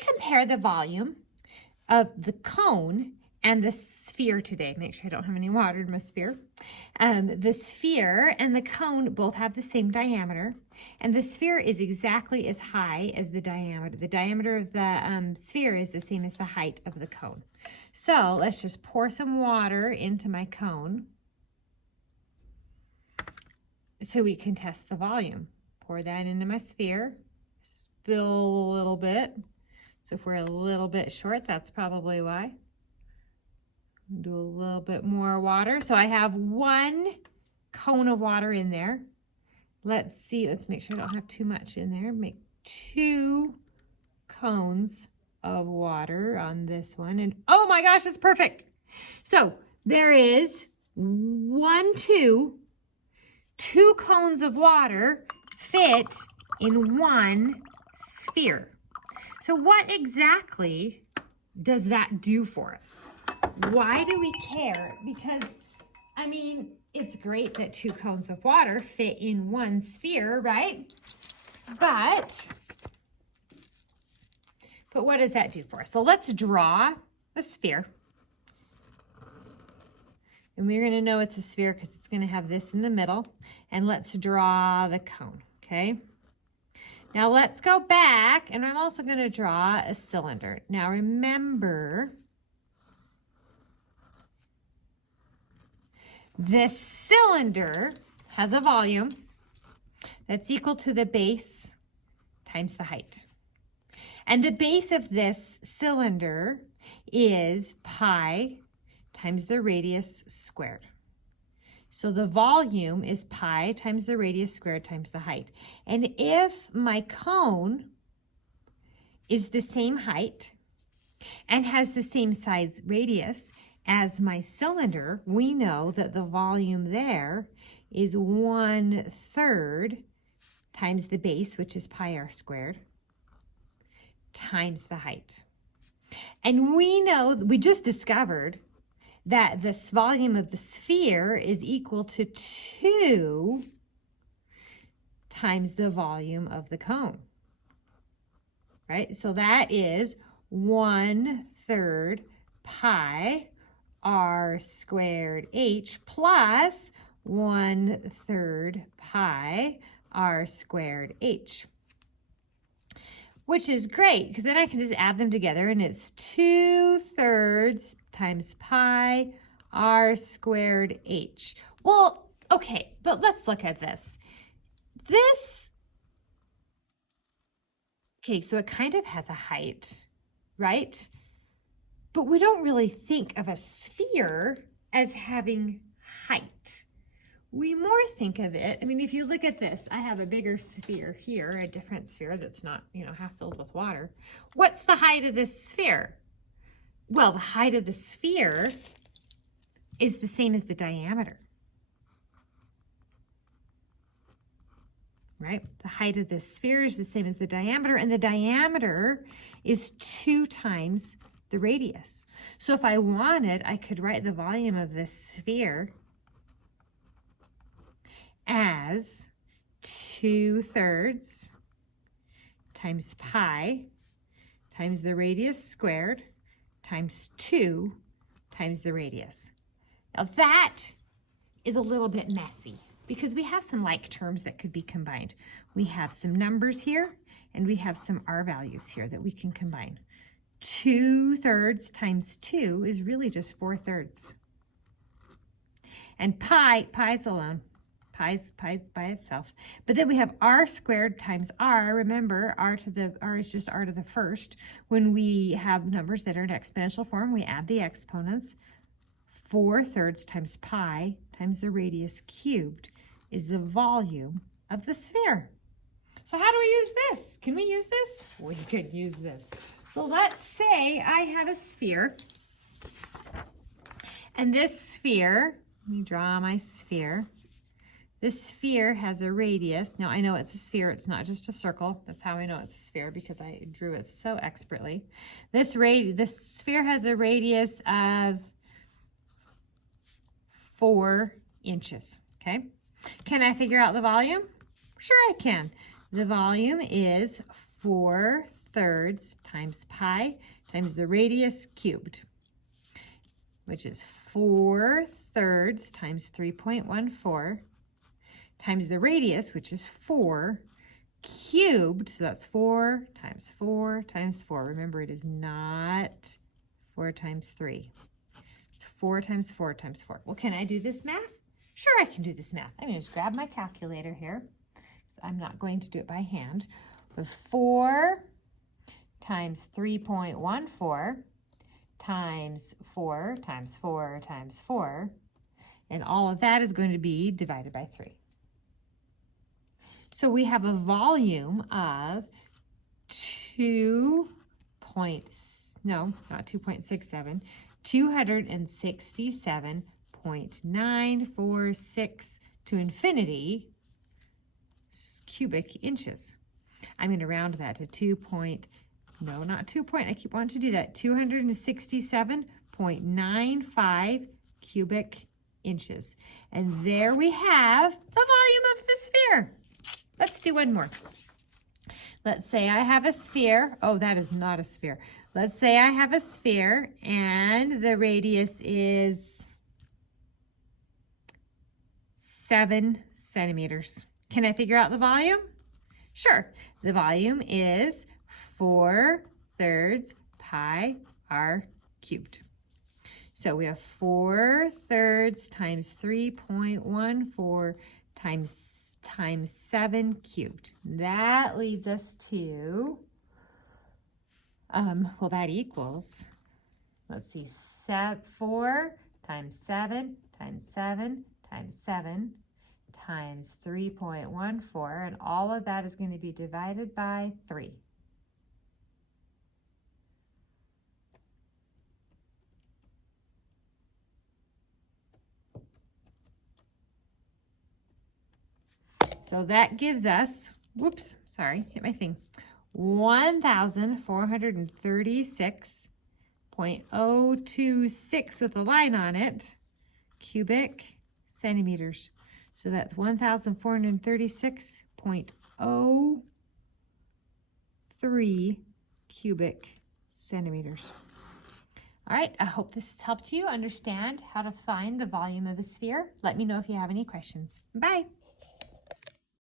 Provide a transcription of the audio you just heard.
compare the volume of the cone and the sphere today. Make sure I don't have any water in my sphere. The sphere and the cone both have the same diameter, and the sphere is exactly as high as the diameter. The diameter of the sphere is the same as the height of the cone. So let's just pour some water into my cone so we can test the volume. Pour that into my sphere, spill a little bit. So if we're a little bit short, that's probably why. Do a little bit more water. So I have 1 cone of water in there. Let's see, let's make sure I don't have too much in there. Make 2 cones of water on this one. And oh my gosh, it's perfect. So there is 2 cones of water fit in 1 sphere. So what exactly does that do for us? Why do we care? Because, I mean, it's great that 2 cones of water fit in 1 sphere, right? But what does that do for us? So let's draw a sphere. And we're going to know it's a sphere because it's going to have this in the middle. And let's draw the cone, okay? Now let's go back, and I'm also going to draw a cylinder. Now remember, this cylinder has a volume that's equal to the base times the height. And the base of this cylinder is pi times the radius squared. So the volume is pi times the radius squared times the height. And if my cone is the same height and has the same size radius as my cylinder, we know that the volume there is 1/3 times the base, which is pi r squared, times the height. And we know, we just discovered that this volume of the sphere is equal to 2 times the volume of the cone, right? So that is 1/3 pi r squared h plus 1/3 pi r squared h. Which is great, because then I can just add them together, and it's 2/3 times pi r squared h. Well, okay, but let's look at this. Okay, so it kind of has a height, right? But we don't really think of a sphere as having height. We more think of it, I mean, if you look at this, I have a bigger sphere here, a different sphere that's not, half filled with water. What's the height of this sphere? Well, the height of the sphere is the same as the diameter, right? The height of this sphere is the same as the diameter, and the diameter is 2 times the radius. So if I wanted, I could write the volume of this sphere as 2/3 times pi times the radius squared times 2 times the radius. Now that is a little bit messy because we have some like terms that could be combined. We have some numbers here and we have some r values here that we can combine. 2/3 times 2 is really just 4/3. And pi's alone. Pi's by itself. But then we have r squared times r. Remember, r is just r to the first. When we have numbers that are in exponential form, we add the exponents. 4/3 times pi times the radius cubed is the volume of the sphere. So how do we use this? Can we use this? We could use this. So let's say I have a sphere. And this sphere, let me draw my sphere. This sphere has a radius. Now I know it's a sphere, it's not just a circle. That's how I know it's a sphere, because I drew it so expertly. This sphere has a radius of 4 inches, okay? Can I figure out the volume? Sure I can. The volume is 4 thirds times pi times the radius cubed, which is 4 thirds times 3.14 times the radius, which is 4, cubed, so that's 4 times 4 times 4. Remember, it is not 4 times 3. It's 4 times 4 times 4. Well, can I do this math? Sure, I can do this math. I'm going to just grab my calculator here. I'm not going to do it by hand. With 4 times 3.14 times 4 times 4 times 4, and all of that is going to be divided by 3. So we have a volume of 267.946 to infinity cubic inches. I'm going to round that to 267.95 cubic inches. And there we have the volume of the sphere. Let's do one more. Let's say I have a sphere. Oh, that is not a sphere. Let's say I have a sphere and the radius is 7 centimeters. Can I figure out the volume? Sure. The volume is 4 thirds pi r cubed. So we have 4 thirds times 3.14 times 7 cubed. That leads us to, well, that equals, let's see, 4 times 7 times 7 times 7 times 3.14, and all of that is going to be divided by 3. So that gives us, whoops, sorry, hit my thing, 1,436.026 with a line on it, cubic centimeters. So that's 1,436.03 cubic centimeters. All right, I hope this has helped you understand how to find the volume of a sphere. Let me know if you have any questions. Bye.